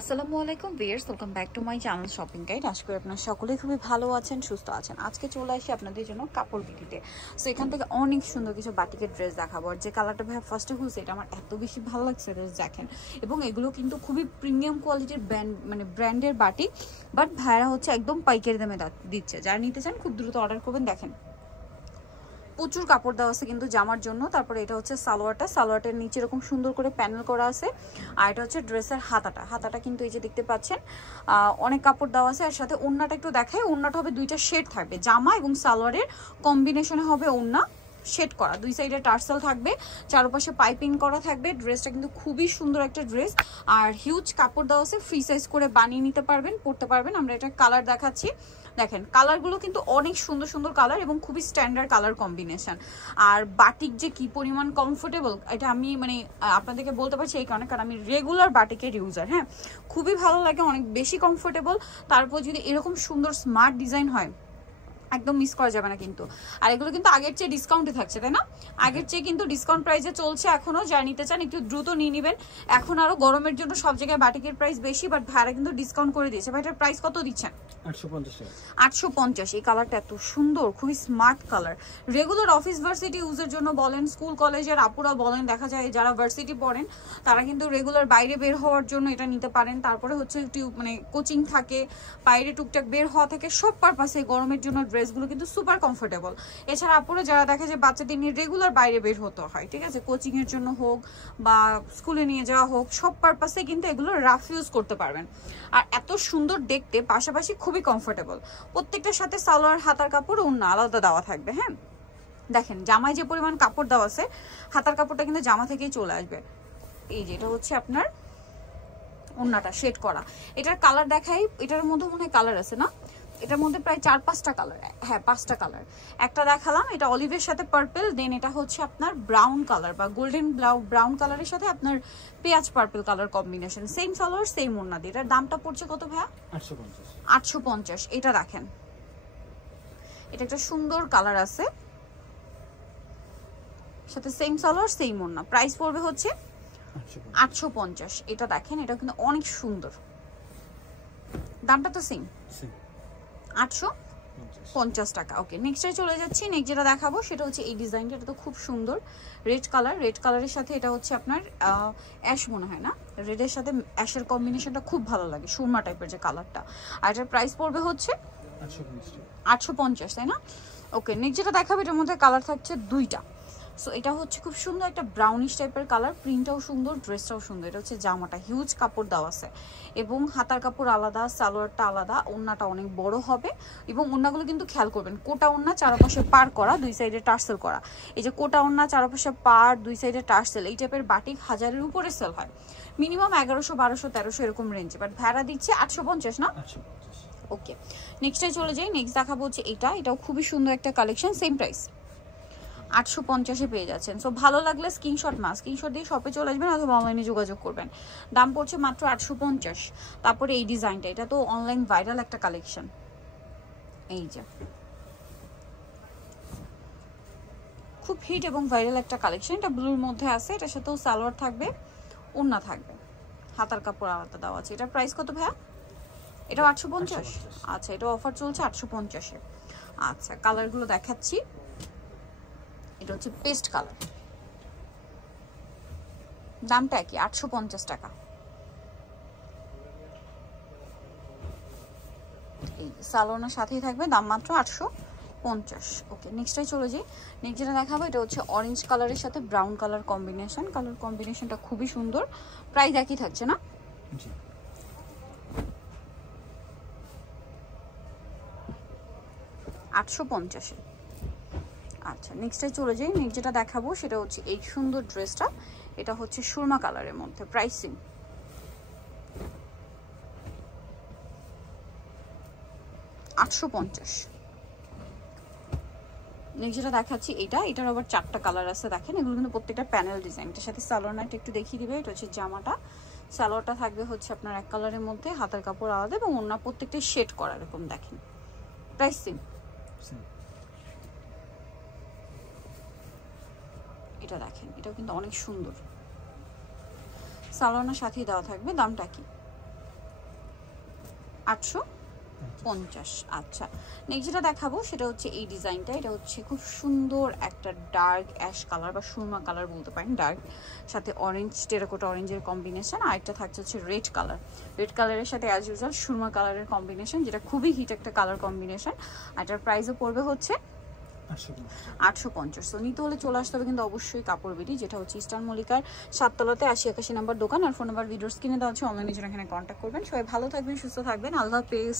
আসসালামু আলাইকুম viewers, welcome back to my channel shopping guide. আশা করি আপনারা সকলেই খুবই ভালো আছেন, সুস্থ আছেন। আজকে চলে আসি আপনাদের জন্য কাপড় বিক্রিতে। সো এখান থেকে অনেক সুন্দর কিছু বাটিকের ড্রেস দেখাবো। আর যে কালারটা ভাই ফার্স্টে খুলছে এটা আমার এত বেশি ভালো লাগছে, ড্রেস দেখেন। এবং এগুলো কিন্তু খুবই প্রিমিয়াম কোয়ালিটির ব্র্যান্ডের বাটিক, বাট ভাইরা হচ্ছে একদম পাইকারি দামে দিচ্ছে। যারা নিতে চান খুব দ্রুত অর্ডার করবেন। দেখেন প্রচুর কাপড় দেওয়া আছে কিন্তু জামার জন্য। তারপরে এটা হচ্ছে সালোয়ারটার নিচে এরকম সুন্দর করে প্যানেল করা আছে। আর এটা হচ্ছে ড্রেসের হাতাটা কিন্তু এই যে দেখতে পাচ্ছেন অনেক কাপড় দেওয়া আছে। আর সাথে ওড়নাটা একটু দেখায়, ওড়নাটা হবে দুইটা শেড থাকবে, জামা এবং সালোয়ারের কম্বিনেশনে হবে ওড়না শেড করা। দুই সাইডে টার্সেল থাকবে, চারপাশে পাইপিং করা থাকবে। ড্রেসটা কিন্তু খুবই সুন্দর একটা ড্রেস। আর হিউজ কাপড় দেওয়া আছে, ফ্রি সাইজ করে বানিয়ে নিতে পারবেন, পরতে পারবেন। আমরা এটা কালার দেখাচ্ছি, দেখেন কালারগুলো কিন্তু অনেক সুন্দর সুন্দর কালার এবং খুবই স্ট্যান্ডার্ড কালার কম্বিনেশন। আর বাটিক যে কি পরিমাণ কমফোর্টেবল এটা আমি আপনাদেরকে বলতে পারছি এই কারণে, কারণ আমি রেগুলার বাটিকের ইউজার। হ্যাঁ, খুবই ভালো লাগে, অনেক বেশি কমফোর্টেবল। তারপর যদি এরকম সুন্দর স্মার্ট ডিজাইন হয় একদম মিস করা যাবে না কিন্তু। আর এগুলো কিন্তু আগের চেয়ে ডিসকাউন্টে থাকছে, তাই না? আগের চেয়ে কিন্তু ডিসকাউন্ট প্রাইসে চলছে এখনো। যারা নিতে চান একটু দ্রুত নিয়ে নেবেন। এখন আরো গরমের জন্য সব জায়গায় বাটিকের প্রাইস বেশি, বাট ভাইরা কিন্তু ডিসকাউন্ট করে দিয়েছে। ভাইটার প্রাইস কত দিচ্ছেন? 850। এই কালারটা এত সুন্দর, খুবই smart colour. Regular office varsity ইউজের জন্য বলেন, স্কুল কলেজের আপুরা বলেন, দেখা যায় যারা ভার্সিটি পড়েন তারা কিন্তু রেগুলার বাইরে বের হওয়ার জন্য এটা নিতে পারেন। তারপরে হচ্ছে একটু কোচিং থাকে, বাইরে টুকটাক বের হওয়া থাকে, সব পারপাসে গরমের জন্য ড্রেসগুলো কিন্তু সুপার কমফোর্টেবল। এছাড়া আপুরা যারা দেখা যায় বাচ্চাদের নিয়ে রেগুলার বাইরে বের হতে হয়, ঠিক আছে, কোচিং এর জন্য হোক বা স্কুলে নিয়ে যাওয়া হোক, সব পারপাসে কিন্তু এগুলো রাফ ইউজ করতে পারবেন। আর এত সুন্দর দেখতে, পাশাপাশি খুবই কমফোর্টেবল। প্রত্যেকটার সাথে সালোয়ার, হাতার কাপড়, ওড়না আলাদা দেওয়া থাকবে। হ্যাঁ, দেখেন জামায় যে পরিমাণ কাপড় দেওয়া আছে, হাতার কাপড়টা কিন্তু জামা থেকেই চলে আসবে। এই যে এটা হচ্ছে আপনার ওড়নাটা শেড করা। এটার কালার দেখাই, এটার মধ্যে মনে হয় কালার আছে না, এটার মধ্যে প্রায় 4-5টা কালার। হ্যাঁ, 5টা কালার। একটা দেখালাম, এটা অলিভের সাথে পার্পল, দেন এটা হচ্ছে আপনার ব্রাউন কালার বা গোল্ডেন ব্রাউন কালারের সাথে আপনার পেঁয়াজ purple colour combination. Same salwar, same ওড়না দিয়ে। এটার দামটা পড়ছে কত ভাইয়া? 850। এটা দেখেন, এটা একটা সুন্দর কালার আছে, সাথে সেম সালোয়ার, সেম ওড়না। প্রাইস পড়বে হচ্ছে 850। এটা দেখেন, এটা কিন্তু অনেক সুন্দর। দামটা তো সেম, 850 টাকা। ওকে, নেক্সটে চলে যাচ্ছি। নেক্সট যেটা দেখাবো সেটা হচ্ছে এই ডিজাইনটা। এটা তো খুব সুন্দর, রেড কালার। রেড কালারের সাথে এটা হচ্ছে আপনার অ্যাশ মনে হয় না, রেডের সাথে অ্যাশের কম্বিনেশনটা খুব ভালো লাগে, সুরমা টাইপের যে কালারটা। আর এটার প্রাইস পড়বে হচ্ছে 850, তাই না? ওকে, নেক্সট যেটা দেখাবো এটার মধ্যে কালার থাকছে দুইটা। সো এটা হচ্ছে খুব সুন্দর একটা ব্রাউনিশ টাইপের কালার, প্রিন্টটাও সুন্দর, ড্রেসটাও সুন্দর। এটা হচ্ছে জামাটা, হিউজ কাপড় দেওয়া আছে এবং হাতার কাপড় আলাদা, সালোয়ারটা আলাদা, ওড়নাটা অনেক বড় হবে। এবং ওড়নাগুলো কিন্তু খেয়াল করবেন, কোটা ওড়না, চারপাশে পার করা, দুই সাইডে টার্সেল করা। এই যে কোটা ওড়না, চারপাশে পার, দুই সাইডে টার্সেল, এই টাইপের বাটিক 1000-এর উপরে সেল হয়, মিনিমাম 1100, 1200, 1300 এরকম রেঞ্জে, বাট ভাড়া দিচ্ছে 850 না? ওকে, নেক্সটে চলে যাই। নেক্সট দেখাবো হচ্ছে এটাও খুবই সুন্দর একটা কালেকশন, সেম প্রাইস 850-এ পেয়ে যাচ্ছেন। সো ভালো লাগলে স্ক্রিনশট দিয়ে শপে চলে আসবেন অথবা অনলাইনে যোগাযোগ করবেন। দাম পড়ছে মাত্র 850। তারপরে এই ডিজাইনটা, এটা তো অনলাইন ভাইরাল একটা কালেকশন। এই যে খুব হিট এবং ভাইরাল একটা কালেকশন। এটা ব্লুর মধ্যে আছে, এটার সাথেও সালোয়ার থাকবে, ওড়না থাকবে, হাতার কাপড় আলাদা দেওয়া আছে। এটার প্রাইস কত ভাইয়া? এটাও 850। আচ্ছা, এটা অফার চলছে 850-এ। আচ্ছা, কালারগুলো দেখাচ্ছি। এটা হচ্ছে পেস্ট কালার, দামটা কি 850 টাকা। এই সালোয়ারের সাথেই থাকবে, দাম মাত্র 850। ওকে, নেক্সটটাই চলে যাই। নেক্সট যেটা দেখাবো এটা হচ্ছে অরেঞ্জ কালারের সাথে ব্রাউন কালার কম্বিনেশন। কালার কম্বিনেশনটা খুবই সুন্দর। প্রাইস একই থাকছে না? 850-এ। আচ্ছা, নেক্সটে চলে যাই। নেক্সট যেটা দেখাবো সেটা হচ্ছে এই সুন্দর ড্রেসটা। এটা হচ্ছে সুরমা কালারের মধ্যে, প্রাইসিং 850। নেক্সট যেটা দেখাচ্ছি এটার আবার 4টা কালার আছে। দেখেন এগুলো কিন্তু প্রত্যেকটা প্যানেল ডিজাইন। এটার সাথে সালোয়ারটা একটু দেখিয়ে দিবে। এটা হচ্ছে জামাটা, সালোয়ারটা থাকবে হচ্ছে আপনার এক কালারের মধ্যে, হাতার কাপড় আলাদা এবং ওড়না প্রত্যেকটা শেড করা এরকম। দেখেন প্রাইসিং, এটা দেখেন, এটাও কিন্তু অনেক সুন্দর। সালোয়ারের সাথেই দেওয়া থাকবে। দামটা কি? 850। আচ্ছা, নেক্সট যেটা দেখাবো সেটা হচ্ছে এই ডিজাইনটা। এটা হচ্ছে খুব সুন্দর একটা ডার্ক অ্যাশ কালার বা সুরমা কালার বলতে পারেন, ডার্ক সাথে অরেঞ্জ, টেরাকোটা অরেঞ্জের কম্বিনেশন। আর একটা থাকছে হচ্ছে রেড কালার, রেড কালারের সাথে অ্যাজ ইউজুয়াল সুরমা কালারের কম্বিনেশন, যেটা খুবই হিট একটা কালার কম্বিনেশন। আর এটার প্রাইসও পড়বে হচ্ছে 850। সো নিতে হলে চলে আসতে হবে কিন্তু অবশ্যই কাপড় বিডি, যেটা হচ্ছে ইস্টার্ন মল্লিকার 7 তলাতে 80 81 নাম্বার দোকান। আর ফোন নাম্বার ভিডিওস কিনে দেওয়া হচ্ছে, অনলাইনে যারা এখানে কন্ট্যাক্ট করবেন। সবাই ভালো থাকবেন, সুস্থ থাকবেন, আল্লাহ হাফেজ।